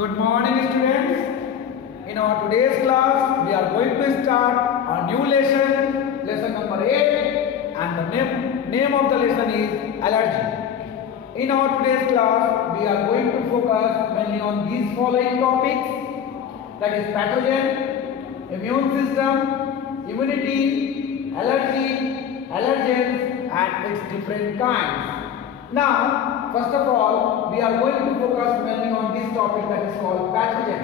Good morning, students. In our today's class, we are going to start a new lesson, lesson number 8, and the name of the lesson is allergy. In our today's class, we are going to focus mainly on these following topics, that is pathogen, immune system, immunity, allergy, allergens, and its different kinds. Now, first of all, we are going to focus mainly on this topic that is called pathogen.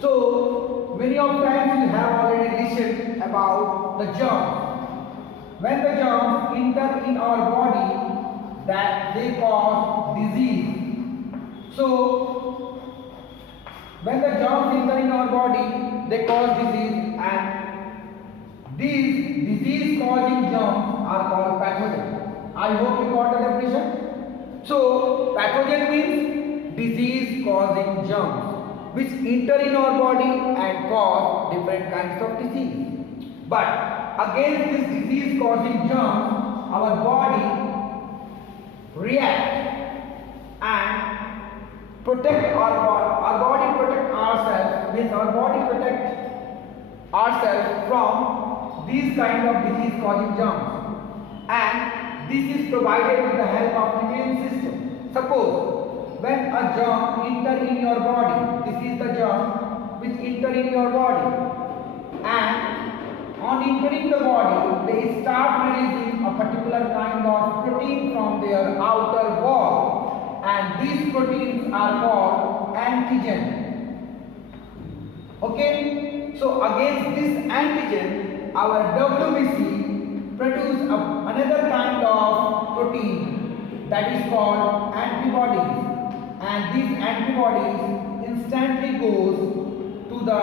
So, many of times you have already listened about the germs. When the germs enter in our body, that they cause disease. So, when the germs enter in our body, they cause disease, and these disease causing germs are called pathogen. I hope you got the definition. So, pathogen means disease causing germs which enter in our body and cause different kinds of disease. But against this disease causing germs, our body react and protect our body protect ourselves, means our body protect ourselves from these kind of disease causing germs, and this is provided with the help of immune system. Suppose when a germ enter in your body, this is the germ which enter in your body, and on entering the body, they start releasing a particular kind of protein from their outer wall, and these proteins are called antigen. Okay, so against this antigen, our WBC produce another kind of protein that is called antibodies, and these antibodies instantly goes to the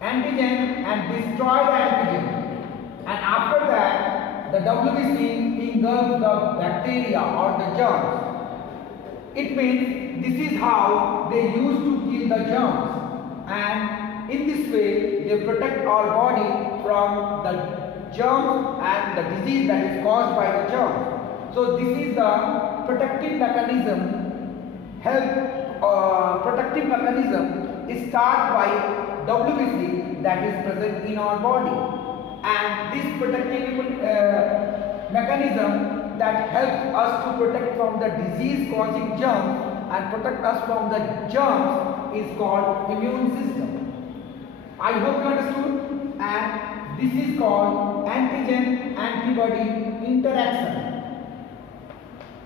antigen and destroy the antigen, and after that the WBC engulfs the bacteria or the germs. It means this is how they used to kill the germs, and in this way they protect our body from the germ and the disease that is caused by the germ. So this is the protective mechanism. Protective mechanism is started by WBC that is present in our body, and this protective mechanism that helps us to protect from the disease causing germs and protect us from the germs is called immune system. I hope you understood, and this is called antigen antibody interaction.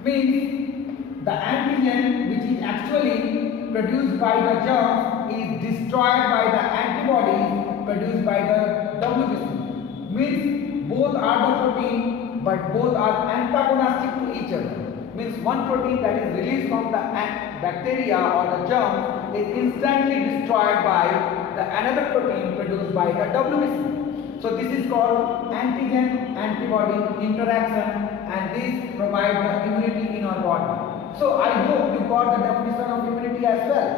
Means the antigen which is actually produced by the germ is destroyed by the antibodies produced by the WBC. Means both are the protein, but both are antagonistic to each other. Means one protein that is released from the bacteria or the germ is instantly destroyed by the another protein produced by the WBC. So this is called antigen antibody interaction, and this provides the immunity in our body. So I hope you got the definition of immunity as well.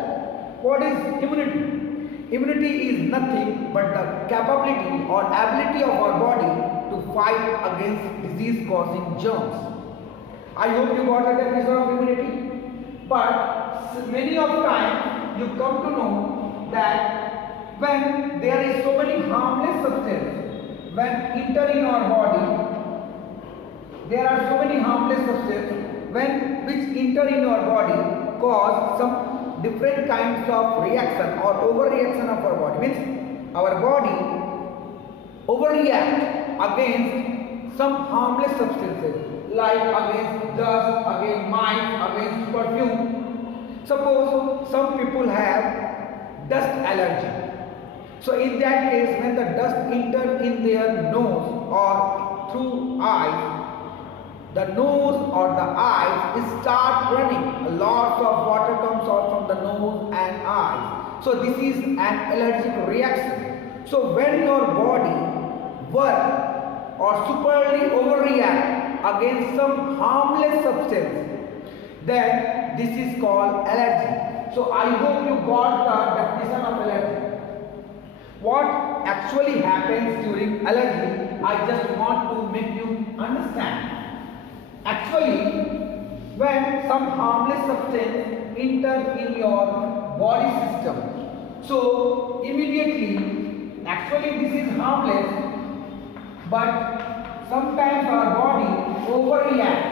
What is immunity? Immunity is nothing but the capability or ability of our body to fight against disease causing germs. I hope you got the definition of immunity. But many of times you come to know that when there is so many harmless substances when enter in our body, there are so many harmless substances which enter in our body cause some different kinds of reaction or overreaction of our body. Means our body overreact against some harmless substances, like against dust, against mice, against perfume. Suppose some people have dust allergy. So in that case, when the dust enters in their nose or through eyes, the nose or the eyes start running. A lot of water comes out from the nose and eyes. So this is an allergic reaction. So when your body work or superly overreact against some harmless substance, then this is called allergy. So I hope you got the definition of allergy. What actually happens during allergy, I just want to make you understand. Actually, when some harmless substance enter in your body system. So immediately, actually this is harmless, but sometimes our body overreact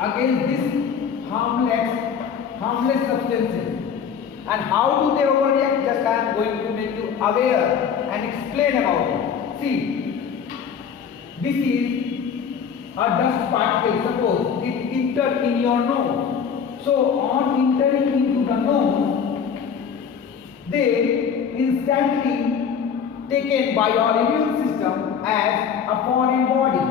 against this harmless substances. And how do they overreact? Just I am going to make you aware and explain about it. See, this is a dust particle. Suppose it entered in your nose. So on entering into the nose, they instantly taken by your immune system as a foreign body.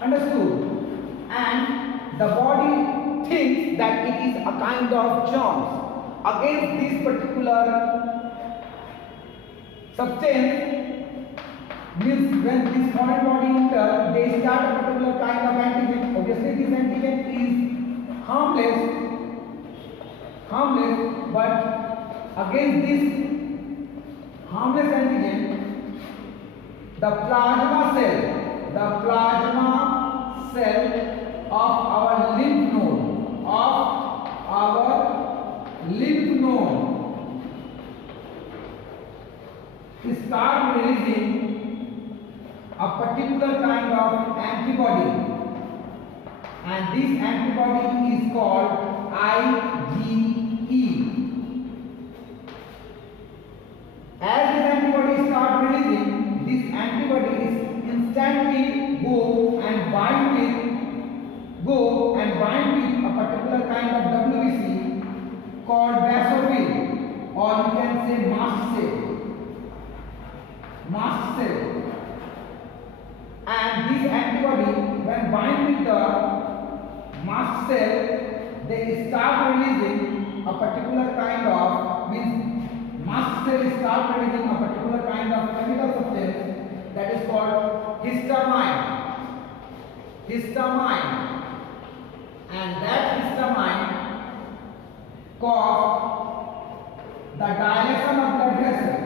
Understood? And the body thinks that it is a kind of germs against this particular substance. Means when this foreign body enters, they start a particular kind of antigen. Obviously this antigen is harmless, but against this harmless antigen, the plasma cell of our lymph node start releasing a particular kind of antibody, and this antibody is called IgE. As this antibody start releasing, this antibody is instantly go and bind with a particular kind of WBC called basophil, or you can say mast cell. And this antibody, when bind with the mast cell, they start releasing a particular kind of, means mast cell start releasing a particular kind of chemical substance that is called histamine. And that histamine cause the dilation of blood vessel.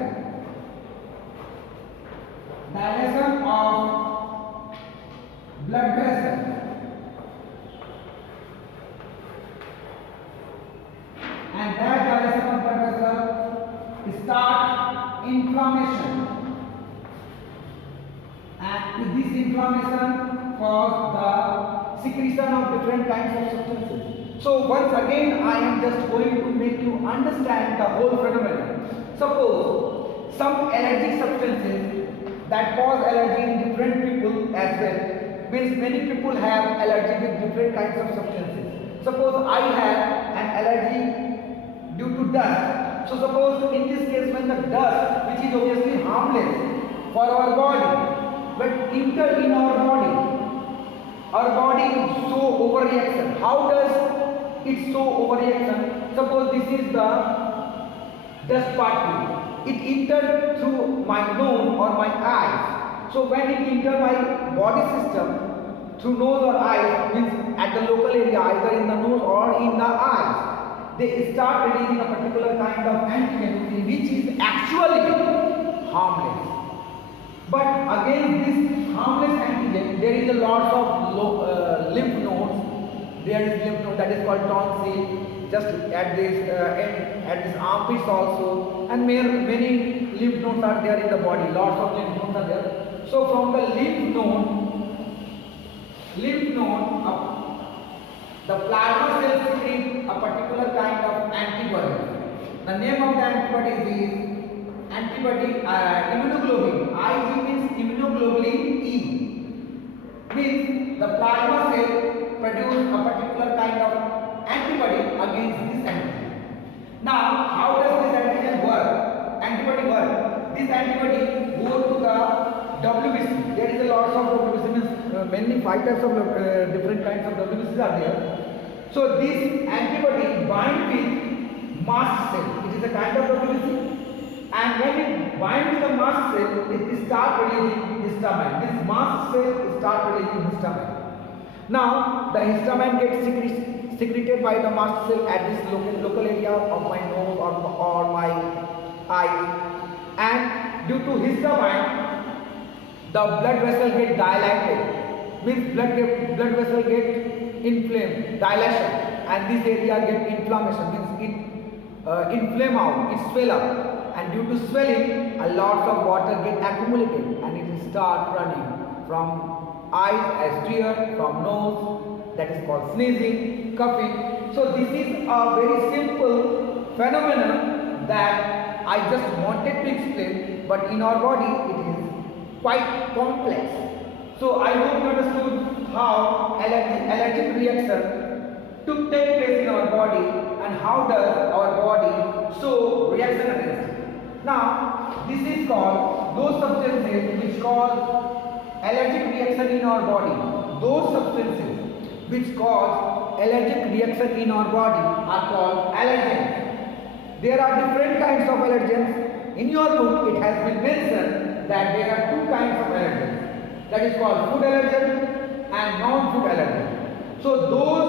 And that dilation of blood vessel start inflammation. And this inflammation cause the secretion of different kinds of substances. So once again I am just going to make you understand the whole phenomenon. Suppose some allergic substances that cause allergy in different people as well. Means many people have allergy with different kinds of substances. Suppose I have an allergy due to dust. So suppose in this case when the dust, which is obviously harmless for our body, but enter in our body show overreaction. How does it show overreaction? Suppose this is the dust particle. It entered through my nose or my eyes. So when it entered my body system through nose or eyes, means at the local area, either in the nose or in the eyes, they start releasing a particular kind of antigen which is actually harmless. But against this harmless antigen, there is a lot of lymph nodes. There is lymph node that is called tonsil, just at this at this armpits also, and many lymph nodes are there in the body. Lots of lymph nodes are there. So from the lymph node, the plasma cell secrete a particular kind of antibody. The name of the antibody is immunoglobulin. Ig means immunoglobulin E. Means the plasma cell produce a particular kind of antibody against this antigen. Now, how does this antibody work? This antibody goes to the WBC. There is a lot of WBC, means many 5 types of different kinds of WBCs are there. So this antibody binds with mast cell. It is a kind of WBC. And when it binds to the mast cell, it starts releasing histamine. This mast cell starts releasing histamine. Now, the histamine gets secreted by the mast cell at this local area of my nose or my eye. And due to histamine, the blood vessel get dilated, means blood vessel get inflamed, dilation, and this area get inflammation, means it inflame out, it swell up, and due to swelling a lot of water get accumulated and it will start running from eyes as tear, from nose, that is called sneezing, coughing. So this is a very simple phenomenon that I just wanted to explain, but in our body it is quite complex. So I hope you understood how allergic reaction took place in our body and how does our body show reaction against it. Now this is called those substances which cause allergic reaction in our body. Those substances which cause allergic reaction in our body are called allergens. There are different kinds of allergens. In your book it has been mentioned that there are two kinds of allergens. That is called food allergen and non-food allergen. So those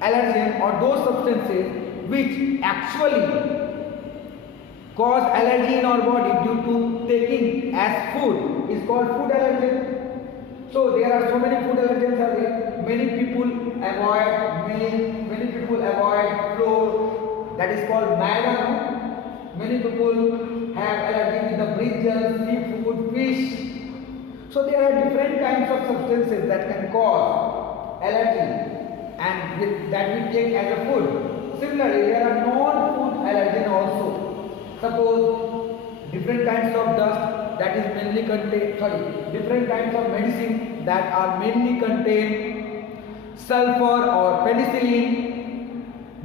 allergens or those substances which actually cause allergy in our body due to taking as food is called food allergen. So there are so many food allergens are there. Many people avoid milk, many people avoid flour, that is called maida. Many people have allergy with the brinjal, seafood, fish. So there are different kinds of substances that can cause allergy and that we take as a food. Similarly, there are non-food allergen also. Suppose different kinds of dust that is mainly contain, different kinds of medicine that are mainly contain sulfur or penicillin,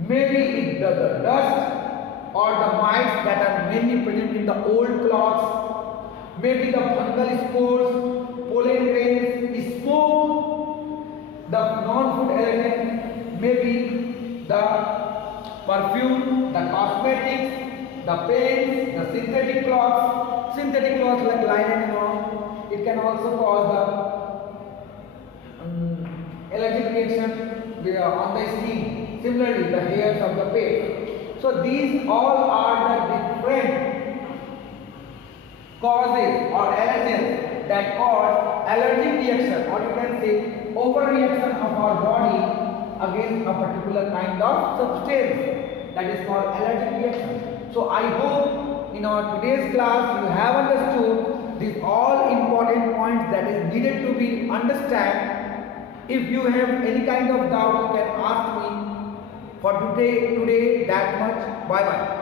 maybe the dust or the mites that are mainly present in the old cloths, maybe the fungal spores, pollen grains, smoke, the non-food allergen, maybe the perfume, the cosmetics, the paints, the synthetic cloths like linen and all, it can also cause the allergic reaction on the skin. Similarly, the hairs of the face. So these all are the different causes or allergens that cause allergic reaction, or you can say overreaction of our body against a particular kind of substance, that is called allergic reaction. So I hope in our today's class you have understood these all important points that is needed to be understand. If you have any kind of doubt, you can ask me. For today that much. Bye bye.